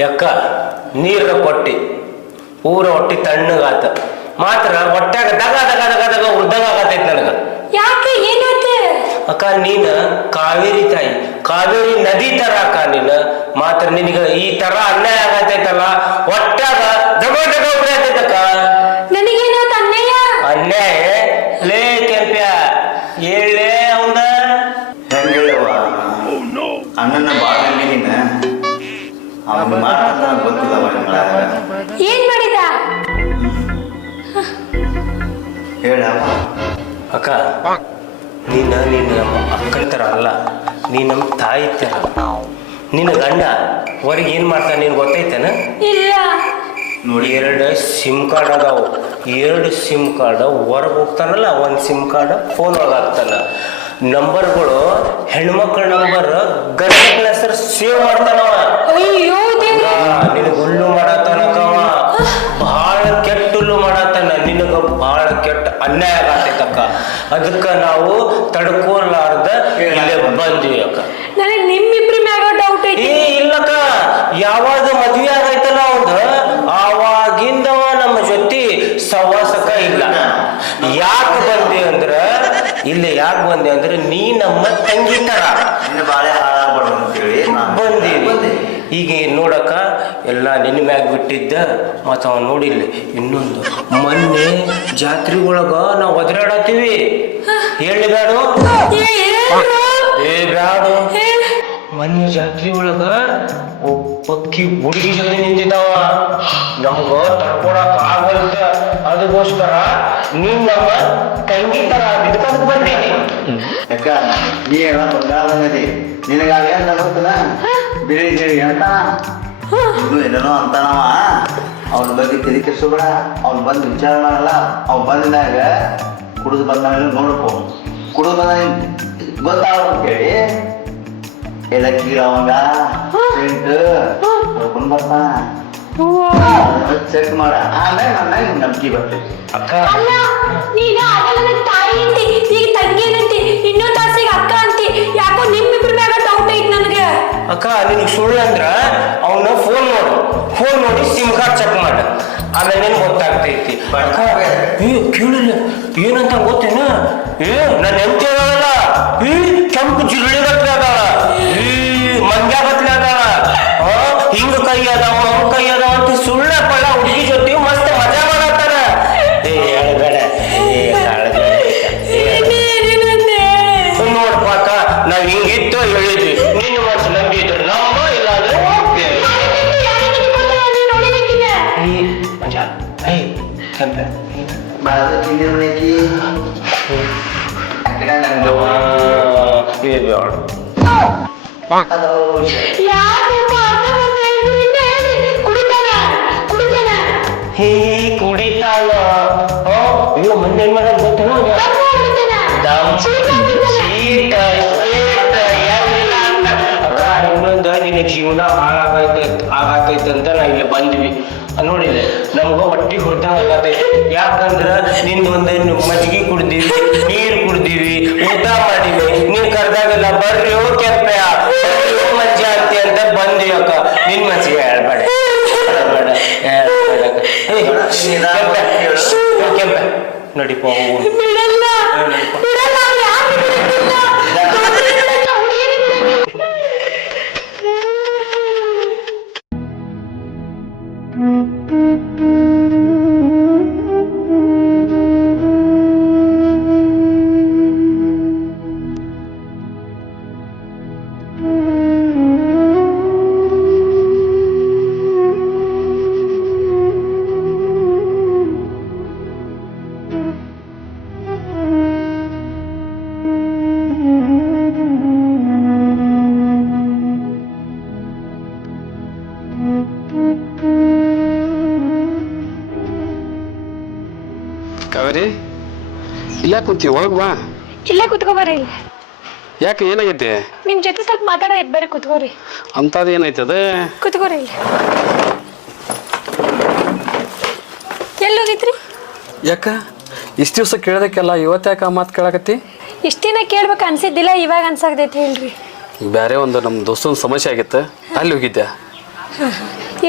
ಯಾಕ ನೀರ ಕೊಟ್ಟಿ ಊರ ಹೊಟ್ಟಿ ತಣ್ಣಗಾತ ಮಾತ್ರ ಹೊಟ್ಟಾಗ ದಗ ದಗ ದಗ ದಗ ಉದ್ದಾಗ ಆಗತೈತಿ ನನಗ. ಯಾಕೆ ಏನಾತ? ಅಕ್ಕ ನೀನ ಕಾವೇರಿ ತಾಯಿ, ಕಾವೇರಿ ನದಿ ತರ ಅಕ್ಕ ನೀನ. ಮಾತ್ರ ನಿನಗ ಈ ತರ ಅನ್ಯಾಯ ಆಗತೈತಲ್ಲ, ಹೊಟ್ಟಾಗ ದಗ ದಗ ಉರಿಯತೈತಕ್ಕ. ನನಗೇನಾತ ಅನ್ಯಾಯ? ಅನ್ಯಾಯ ಲೇ ಕೆಂಪ್ಯ ಹೇಳೇ ಅವಂದ ಹೆಂಗ ಹೇಳವ ಅಣ್ಣನ ಬಾಳ ನೀನ ಅವನು ಮಾತಾಡ ಗೊತ್ತಿಲ್ಲವ. ಏನ್ ಮಾಡಿದ ಹೇಳವ. ಅಕ್ಕ ನೀನ ನಮ್ಮ ಅಕ್ಕನ ಥರ ಅಲ್ಲ, ನೀ ನಮ್ಮ ತಾಯಿ ಥರ. ನಿನ್ನ ಗಂಡ ಹೊರಗೆ ಏನು ಮಾಡ್ತಾನೆ ನೀನು ಗೊತ್ತೈತೇನ? ಇಲ್ಲ ನೋಡಿ, 2 ಸಿಮ್ ಕಾರ್ಡ್ ಅದಾವು. 2 ಸಿಮ್ ಕಾರ್ಡ್ ಹೊರಗೆ ಹೋಗ್ತಾನಲ್ಲ, 1 ಸಿಮ್ ಕಾರ್ಡ್ ಫೋನ್ ಒಳಗೆ ಹಾಕ್ತಾನ. ನಂಬರ್ಗಳು ಹೆಣ್ಮಕ್ಳ ನಂಬರ್ ಗಂಡ ಮಕ್ಳ ಹೆಸರು ಸೇವ್ ಮಾಡ್ತಾನವ. ಅಯ್ಯೋ ನಿನಗೆ ಹುಲ್ಲು ಮಾಡತ್ತಾನಕವ, ಬಹಳ ಕೆಟ್ಟ ಹುಲ್ಲು ಮಾಡತ್ತಾನ. ನಿನಗ ಬಹಳ ಕೆಟ್ಟ ಅನ್ಯಾಯ ಆಗತೈತಕ್ಕ. ಅದಕ್ಕ ನಾವು ತಡ್ಕೊಲಾರ್ದ ಇಲ್ಲೇ ಬಂದ್ವಿ ಅಕ್ಕ. ನನಗೆ ನಿಮ್ಮಿಬ್ರ ಮ್ಯಾಗ ಡೌಟ್ ಐತಿ. ಇಲ್ಲಕ್ಕ, ಯಾವಾಗ ಮದ್ವೆ ಆಗೈತಲ್ಲ ಅವಂದ ಆವಾಗಿಂದವ ನಮ್ಮ ಜೊತೆ ಸವಾಸಕ ಇಲ್ಲ. ಯಾಕೆ ಬಂದೆ ಅಂದ್ರ ಯಾಕೆ ಬಂದೆ ಅಂದ್ರೆ ನೀ ನಮ್ಮ ತಂಗಿ ತರ ಬಾಳೆ ಹಾಳಾಗ್ಬಾರ್ದು ಅಂತೇಳಿ ಬಂದೀವಿ. ಈಗ ನೋಡಕ್ಕ ಎಲ್ಲ ನಿನ್ನ ಮ್ಯಾಗ ಬಿಟ್ಟಿದ್ದ. ಮತ್ತು ಅವ ನೋಡಿಲ್ಲ ಇನ್ನೊಂದು ಮೊನ್ನೆ ಜಾತ್ರೆ ಒಳಗ ನಾವು ಒದರಾಡತ್ತೀವಿ. ಹೇಳಿ ಬ್ಯಾಡು ಬ್ಯಾಡು. ಮೊನ್ನೆ ಜಾತ್ರೆ ಒಳಗ ಒಬ್ಬಕ್ಕಿ ಹುಡುಗಿ ಜೊತೆ ನಿಂತಿದ್ದಾವ. ನಮ್ಗ ತಡ್ಕೊಳಕ್ ಆಗಲ್ತ. ಅದಕ್ಕೋಸ್ಕರ ನೀನ್ ನಮ್ಮ ತಂಗಿ ತರ ಬಿದ್ಕೊಂಡು ಬಂದೀನಿ. ಯಾಕ ನೀ ಬಂಗಾರದಿ ನಿನಗಾಗ ಗೊತ್ತದ ಬಿಳಿ ಹೇಳಿ ಅಂತ ಇನ್ನು ಏನೇನೋ ಅಂತಾನವ. ಅವನ ಬಗ್ಗೆ ತಲೆ ಕೆಡಿಸ್ಬೇಡ. ಅವ್ನು ಬಂದು ವಿಚಾರ ಮಾಡಲ್ಲ. ಅವ್ನು ಬಂದಾಗ ಕುಡಿದು ಬಂದಾಗ ನೋಡ್ಕೊ. ಕುಡಿದು ಬಂದ ಗೊತ್ತಾಗ ಕೇಳಿ ಎಲ್ಲ ಕೀರ ಅವಂಗ ನೋಡ್ಕೊಂಡು ಬರ್ತಾನ. ಚೆಕ್ ಮಾಡ, ಆಮೇಲೆ ನನ್ನ ನಂಬಿಕೆ ಬರ್ತೈತಿ. ಅಕ್ಕ ನೀನು ಆಗಲ್ಲ ತಾಯಿ ಅಂತಿ, ಈಗ ತಂಗಿ ಅಂತಿ, ಇನ್ನೊಂದು ತಾಸಿಗೆ ಅಕ್ಕ ಅಂತಿ. ಯಾಕೋ ನಿಮ್ಮಿಬ್ರ ಮ್ಯಾಗ ಡೌಟ್ ಐತಿ ನನಗೆ. ಅಕ್ಕ ನಿನಗೆ ಸುಳ್ಳು ಅಂದ್ರ ಅವನ ಫೋನ್ ನೋಡು, ಫೋನ್ ನೋಡಿ ಸಿಮ್ ಕಾರ್ಡ್ ಚೆಕ್ ಮಾಡ, ಆಮೇಲೆ ನಿನ್ ಗೊತ್ತಾಗ್ತೈತಿ. ಅಕ್ಕ ಕೇಳಿಲ್ಲ ಏನಂತ ಗೊತ್ತೇನ? ನನ್ನ ಹೆಂಡತಿ ಅದಾಳಲ್ಲ, ಕೆಂಪು ಜಿರಳಿ ಗಟ್ಲೆ ಅದಾಳ, ಮಂಗ್ಯ ಗಟ್ಲೆ ಅದಾಳ, ಹಿಂಗ ಕೈ ಅದಾವ ಅವ್ನ ಕೈ ಅದಾವ ಅಂತ ಸುಳ್ಳ ಪಳ ಹುಡುಗಿ ಜೊತೆ ಮಸ್ತ್ ಮಜಾ ಮಾಡತ್ತಾರ. ಹೇಳಬೇಡ ನೋಡ್ಪ ಅಕ್ಕ, ನಾವ್ ಹಿಂಗಿತ್ತು ಹೇಳಿದ್ವಿ, ನಿನ್ನ ಮನಸ್ಸು ನಂಬಿದ್ರು ನಮ್ಮ, ಇಲ್ಲಾಂದ್ರೆ ಮಜಾ. ಕೆಂಪೆ ಕುಡಿತಾಳ. ಅಯ್ಯೋ ಮಂದಿ ಏನ್ ಮಾಡೋದು ಗೊತ್ತೇನೋ, ಇನ್ನೊಂದು ನಿನ್ನ ಜೀವನ ಆಗತೈತಂತ ನಾ ಇಲ್ಲಿ ಬಂದ್ವಿ. ನೋಡಿಲ್ಲ ನಮ್ಗ ಹೊಟ್ಟಿ ಹೊಡ್ದಂಗ ಆಗತೈತಿ. ಯಾಕಂದ್ರ ನಿಂದೊಂದು ಮಜ್ಜಿಗೆ ಕುಡ್ದೀವಿ, ನೀರು ಕುಡ್ದೀವಿ, ಊಟ ಮಾಡೀವಿ. ನೀನ್ ಕರ್ದಾಗೆಲ್ಲ ಬರ್ರಿ ಓ ಕೆಂಪೆ ಮಜ್ಜಿ ಅಂತಿ ಅಂತ ಬಂದ್ವಿ ಅಕ್ಕ. ನಿನ್ ಮಜ್ಜಿಗೆ ಹೇಳ್ಬೇಡ ಕೆಂಪೆ ನಡಿಪ ಕಾವೇರಿ ಇಲ್ಲ ಕುಂತಿ ಒಳಗ್ ಬಾ. ಇಲ್ಲೇ ಕುತ್ಕೋಬರ್ರಿ. ಯಾಕೆ ಏನಾಗೈತಿ? ನಿಮ್ ಜೊತೆ ಸ್ವಲ್ಪ ಮಾತಾಡ ಬೇರೆ ಕುತ್ಕೋರಿ. ಅಂತದ್ ಏನೈತದ? ಕುತ್ಕೋರಿ ಇಲ್ಲಿ. ಎಲ್ಲೋಗಿದ್ರಿ? ಯಾಕ ಇಷ್ಟ ದಿವ್ಸ ಕೇಳದಕ್ಕೆಲ್ಲ ಇವತ್ತು ಯಾಕೆ ಆ ಮಾತು ಕೇಳಕತ್ತಿ? ಇಷ್ಟ ದಿನ ಕೇಳ್ಬೇಕು ಅನ್ಸಿದ್ದಿಲ್ಲ, ಇವಾಗ ಅನ್ಸಾಗ್ತೈತಿ ಹೇಳ್ರಿ. ಬೇರೆ ಒಂದು ನಮ್ಮ ದೋಸ್ತನ ಸಮಸ್ಯೆ ಆಗಿತ್ತು, ಅಲ್ಲಿ ಹೋಗಿದ್ದೆ.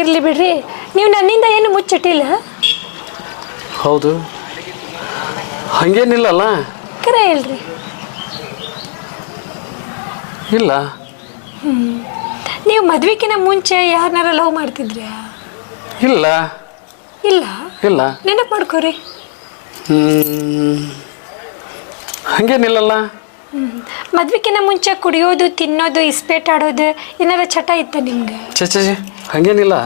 ಇರ್ಲಿ ಬಿಡ್ರಿ, ನೀವು ನನ್ನಿಂದ ಏನು ಮುಚ್ಚಿಟ್ಟಿಲ್ಲ. ಹೌದು, ಹಂಗೇನಿಲ್ಲಲ್ಲ. ಕರೆ ಹೇಳ್ರಿ. ಇಲ್ಲ. ನೀವು ಮದ್ವಿಕಿನ ಮುಂಚೆ ಯಾರನ್ನಾರ ಲವ್ ಮಾಡ್ತಿದ್ರಿ? ಇಲ್ಲ ಇಲ್ಲ ಇಲ್ಲ. ನೆನಪು ಮಾಡ್ಕೋರಿ. ಹಂಗೇನಿಲ್ಲಲ್ಲ. ಮದ್ವಿಕಿನ ಮುಂಚೆ ಕುಡಿಯೋದು, ತಿನ್ನೋದು, ಇಸ್ಪೇಟ್ ಆಡೋದು ಏನಾರ ಚಟ ಇತ್ತ ನಿಮ್ಗೆ? ಚೆ ಹಂಗೇನಿಲ್ಲ.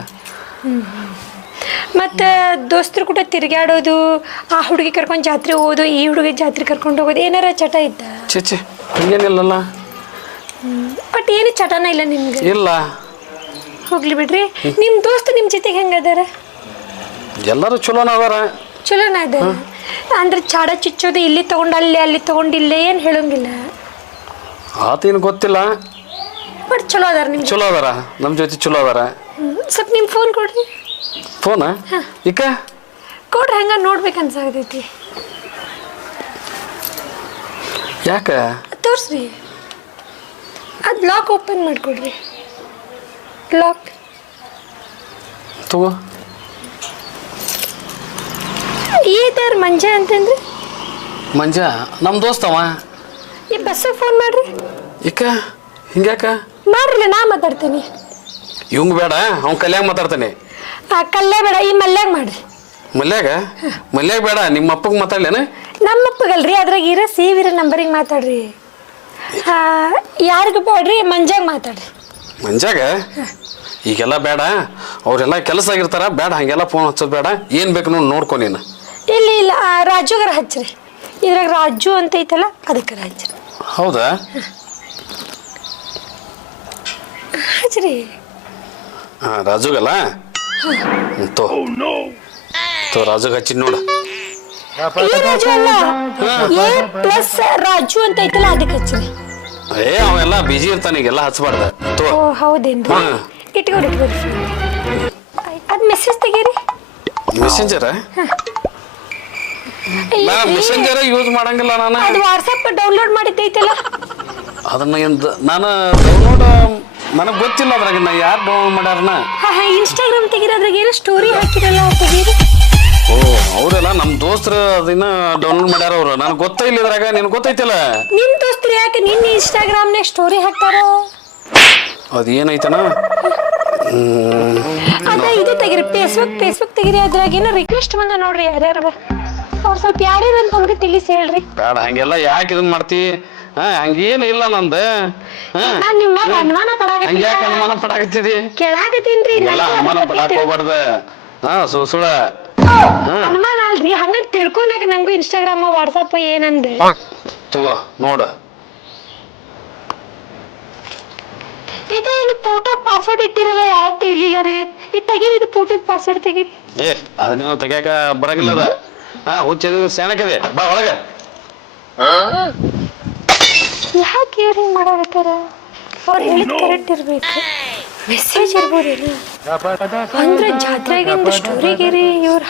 ಮತ್ತು ದೋಸ್ತರು ಕೂಡ ತಿರುಗಾಡೋದು, ಆ ಹುಡುಗಿ ಕರ್ಕೊಂಡು ಜಾತ್ರೆ ಹೋಗೋದು, ಈ ಹುಡುಗಿ ಜಾತ್ರೆ ಕರ್ಕೊಂಡು ಹೋಗೋದು ಏನಾರ ಚಟ ಇತ್ತ? ಚೆ ಹಂಗೇನಿಲ್ಲಲ್ಲ. ಬಟ್ ಏನು ಚಟನ ಇಲ್ಲ ನಿಮ್ಗೆ? ಇಲ್ಲ. ಹೋಗ್ಲಿ ಬಿಡ್ರಿ. ನಿಮ್ಮ ದೋಸ್ತು ನಿಮ್ಮ ಜೊತೆಗೆ ಹೆಂಗದಾರ? ಎಲ್ಲರೂ ಚಲೋನ ಅದಾರ. ಚಲೋನ ಅದಾರ ಅಂದ್ರೆ ಚಾಡ ಚುಚ್ಚೋದು, ಇಲ್ಲಿ ತಗೊಂಡು ಅಲ್ಲಿ, ಅಲ್ಲಿ ತಗೊಂಡು ಇಲ್ಲೇ ಏನು ಹೇಳೋಂಗಿಲ್ಲ. ಆತೇನು ಗೊತ್ತಿಲ್ಲ, ಬಟ್ ಚಲೋ ಅದಾರ ನಿಮ್ಗೆ. ಚಲೋ ಅದಾರ, ನಮ್ಮ ಜೊತೆ ಚಲೋ ಅದಾರ. ಸ್ವಲ್ಪ ನಿಮ್ಮ ಫೋನ್ ಕೊಡ್ರಿ. ಫೋನ ಈಕ ಕೊಡ್ರಿ, ಹಂಗ ನೋಡ್ಬೇಕು ಅನ್ಸಾಗತೈತಿ. ಯಾಕ? ತೋರಿಸ್ರಿ. ಅದು ಲಾಕ್ ಓಪನ್ ಮಾಡಿಕೊಡ್ರಿ. ಲಾಕ್ ತಗೋ. ಈದಾರ ಮಂಜ ಅಂತಂದ್ರೆ ಮಂಜ ನಮ್ಮ ದೋಸ್ತವ. ಈ ಬಸ್ಸು ಫೋನ್ ಮಾಡ್ರಿ. ಈಕ ಹಿಂಗ್ಯಾಕ ಮಾಡ್ರಿ, ನಾ ಮಾತಾಡ್ತೀನಿ. ಇವಂಗ ಬೇಡ, ಅವ್ನ ಕಲ್ಯಾಗ ಮಾತಾಡ್ತಾನೆ. ಕಲ್ಲೇ ಬೇಡ, ಈ ಮಲ್ಯಾಗ ಮಾಡ್ರಿ. ಮಲ್ಯಾಗ ಬೇಡ, ನಿಮ್ಮ ಅಪ್ಪಗೆ ಮಾತಾಡ್ಲೇನ? ನಮ್ಮ ಅಪ್ಪಗಲ್ರಿ, ಅದ್ರಾಗ ಇರೋ ಸೇವಿರೋ ನಂಬರಿಗೆ ಮಾತಾಡ್ರಿ. ಯಾರಿಗೂ ಬೇಡ್ರಿ, ಮಂಜಾಗ ಮಾತಾಡ್ರಿ. ಮಂಜಾಗ ಈಗೆಲ್ಲ ಬೇಡ, ಅವರೆಲ್ಲ ಕೆಲಸ ಆಗಿರ್ತಾರ. ಬೇಡ, ಹಂಗೆಲ್ಲ ಫೋನ್ ಹಚ್ಚೋದು ಬೇಡ. ಏನು ಬೇಕು ನೋಡ್ಕೊ ನೀನು. ಇಲ್ಲ ರಾಜುಗಾರ ಹಚ್ಚ್ರಿ. ಇದ್ರಾಗ ರಾಜು ಅಂತ ಐತಲ್ಲ, ಅದಕ್ಕೆ ಹಚ್ಚ್ರಿ. ಹೌದಾ? ಹಚ್ಚ್ರಿ. ಹಾಂ, ರಾಜುಗಲ್ಲ. ತೋ ರಾಜುಗ ಹಚ್ಚಿ ನೋಡು. ರಾಜು ಅಲ್ಲ, ಎ ಪ್ಲಸ್ ರಾಜು ಅಂತ ಐತಲ್ಲ, ಅದಕ್ಕೆ ಹಚ್ಚ್ರಿ. ಅವೆಲ್ಲ ಬಿಜಿ ಇರ್ತಾನೆ, ಈಗೆಲ್ಲ ಹಚ್ಬಾರ್ದ. ಓ ಹೌದೇನ್ರಿ? ಇಟ್ಕೊಡಿ. ಅದು ಮೆಸೇಜ್ ತೆಗೀರಿ. ಮೆಸೆಂಜರ್? ಮೆಸೆಂಜರ್ ಯೂಸ್ ಮಾಡಂಗಿಲ್ಲ ನಾನು. ಅದು ವಾಟ್ಸಪ್ ಡೌನ್ಲೋಡ್ ಮಾಡಿದ್ದೈತಲ್ಲ, ಅದನ್ನ ನಾನು ಡೌನ್ಲೋಡ್ ನನಗೆ ಗೊತ್ತಿಲ್ಲ. ಅದ್ರಾಗ ನಾ ಯಾರು ಡೌನ್ಲೋಡ್ ಮಾಡ್ಯಾರನ? ಇನ್ಸ್ಟಾಗ್ರಾಮ್ ತೆಗೀರಿ, ಅದ್ರಾಗ ಏನೋ ಸ್ಟೋರಿ ಹಾಕಿರಲ್ಲ, ತೆಗೀರಿ. ಓ ಅವರೆಲ್ಲ ನಮ್ಮ ದೋಸ್ತರು ಅದನ್ನ ಡೌನ್ಲೋಡ್ ಮಾಡ್ಯಾರ. ಅವ್ರು ನನಗೆ ಗೊತ್ತ ಇಲ್ಲ. ಇದ್ರಾಗ ನಿನ್ಗೆ ಗೊತ್ತೈತಿಲ್ಲ. ನಿಮ್ ದೋಸ್ತರು ಯಾಕೆ ನಿನ್ನ ಇನ್ಸ್ಟಾಗ್ರಾಮ್ನಾಗ ಸ್ಟೋರಿ ಹಾಕ್ತಾರ? ಅದು ಏನೈತನ? ಅದ ಇದು ತೆಗೀರಿ, ಫೇಸ್ಬುಕ್ ತೆಗೀರಿ. ಅದ್ರಾಗ ಏನೋ ರಿಕ್ವೆಸ್ಟ್ ಬಂದ ನೋಡ್ರಿ, ಯಾರ್ಯಾರು ಅವ್ರು ಸ್ವಲ್ಪ ಯಾರ್ಯಾರು ಅಂತ ನಮ್ಗೆ ತಿಳಿಸಿ ಹೇಳ್ರಿ. ಬೇಡ, ಹಂಗೆಲ್ಲ ಯಾಕೆ ಇದನ್ನ ಮಾಡ್ತಿ? ಹಂಗೇನು ಇಲ್ಲ ನಂದು. ನಾನ್ ನಿಮ್ಮ ಅನುಮಾನ ಹಂಗ್ಯಾಕೆ ಅನುಮಾನ ಪಡಾಕತ್ತಿದಿ? ಕೇಳಾಕತ್ತೀನ್ರಿ. ಎಲ್ಲ ಅನುಮಾನ ಪಡಾಕ ಹೋಗ್ಬಾರ್ದ. ಸುಳ ಅನುಮಾನ ಅಲ್ರಿ, ಹಂಗ ತಿಳ್ಕೊಂಡಾಗ ನಂಗೂ ಇನ್ಸ್ಟಾಗ್ರಾಮ್ ವಾಟ್ಸಪ್ ಏನಂದೆ ತಗೋ ನೋಡು. ಇದೇನು ಫೋಟೋ ಪಾಸ್ವರ್ಡ್ ಇಟ್ಟಿರಲ್ಲ, ಯಾವ ತೆಗಿಯಾರೆ? ಇದು ತೆಗೀರಿ, ಇದು ಫೋಟೋ ಪಾಸ್ವರ್ಡ್ ತೆಗೀರಿ. ಅದನ್ನ ತೆಗಿಯಾಕ ಬರಂಗಿಲ್ಲ. ಅದ ಹುಚ್ಚಿದ ಸೆಣಕದೆ. ಬಾ ಒಳಗ. ಯಾಕೆ ಇವ್ರು ಹಿಂಗೆ ಮಾಡಬೇಕಾರ? ಅವ್ರು ಹೇಳಿದ್ ಕರೆಕ್ಟ್ ಇರ್ಬೇಕು. ಮೆಸೇಜ್ ಇರ್ಬೋದೇನು? ಅಂದ್ರೆ ಜಾತ್ರೆಗಿಂದ ಸ್ಟೋರಿಗಿರಿ ಇವ್ರು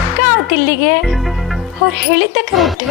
ಅಕ್ಕ ಆತಿಲ್ಲಿಗೆ ಅವ್ರು ಹೇಳಿದ್ದ ಕರೆಕ್ಟ್.